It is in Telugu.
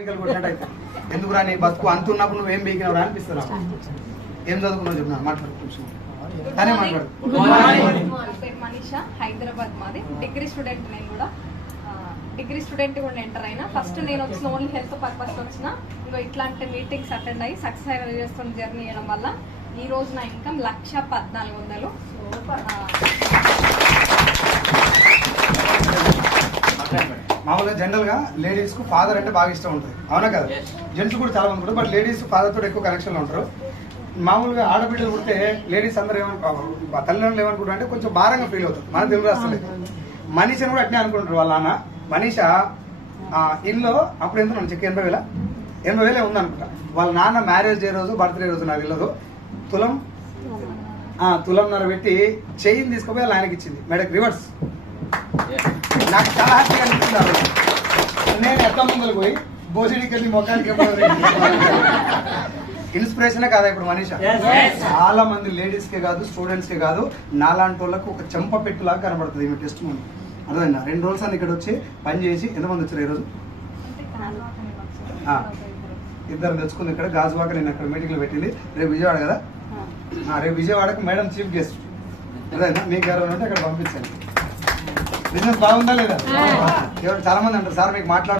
ఎందుకు రాని బతుకు అంత ఉన్నప్పుడు నువ్వేం బీకినవరా అనిపిస్తున్నా. ఏం చదువుకున్నావు చెప్పిన మాట్లాడు. మనీషా, హైదరాబాద్ మాది. Degree student. నేను కూడా డిగ్రీ స్టూడెంట్ కూడా ఎంటర్ అయినా. ఫస్ట్ నేను వచ్చిన ఓన్లీ హెల్త్ పర్పస్ వచ్చిన. ఇంకా ఇట్లాంటి మీటింగ్స్ అటెండ్ అయ్యి సక్సెస్ చేస్తున్న జర్నీ చేయడం వల్ల ఈ రోజు నా ఇన్కమ్ 1,14,00,000. మామూలుగా జనరల్ గా లేడీస్ కు ఫాదర్ అంటే బాగా ఇష్టం ఉంటుంది, అవునా కదా? జెంట్స్ కూడా చాలా మంది ఉంటారు, బట్ లేడీస్ ఫాదర్ తోటి ఎక్కువ కనెక్షన్ లో ఉంటారు. మామూలుగా ఆడబిడ్డలు పుడితే లేడీస్ అందరూ తల్లిదండ్రులు ఏమనుకుంటారు అంటే కొంచెం భారంగా ఫీల్ అవుతారు. మన తెలుగు రాష్ట్రంలో మనీషని కూడా అట్నే అనుకుంటారు. వాళ్ళ నాన్న మనీష ఇల్లు అప్పుడు ఎంత చెక్ 80,000 ఉందనుకుంటా. వాళ్ళ నాన్న మ్యారేజ్ డే రోజు, బర్త్డే రోజు నాకు వెళ్ళదు, తులంన్నర పెట్టి చైన్ తీసుకుపోయి వాళ్ళ ఆయనకి ఇచ్చింది, మెడకి రివర్స్. నాకు చాలా హ్యాపీగా అనిపిస్తున్నారు. నేను ఎట్లా ముందుకు పోయి భోజడికి వెళ్ళి మొక్కలకి ఇన్స్పిరేషనే కాదా ఇప్పుడు మనీష? చాలా మంది లేడీస్ కే కాదు, స్టూడెంట్స్ కే కాదు, నాలాంటి వాళ్ళకు ఒక చెంప పెట్టులాగా కనబడుతుంది ఈమె టెస్ట్ ముందు. అర్థమైందా? 2 రోజులు అని ఇక్కడ వచ్చి పని చేసి ఎంతమంది వచ్చారు ఈరోజు? ఇద్దరు తెచ్చుకుంది ఇక్కడ గాజువాక. నేను అక్కడ మీటింగ్ లో పెట్టింది. రేపు విజయవాడ కదా, రేపు విజయవాడకు మేడం చీఫ్ గెస్ట్. అదేనా మీకు ఎవరు ఉంటే అక్కడ పంపించండి. బిజినెస్ బాగుందా లేదా? చాలా మంది అంటారు సార్ మీకు మాట్లాడు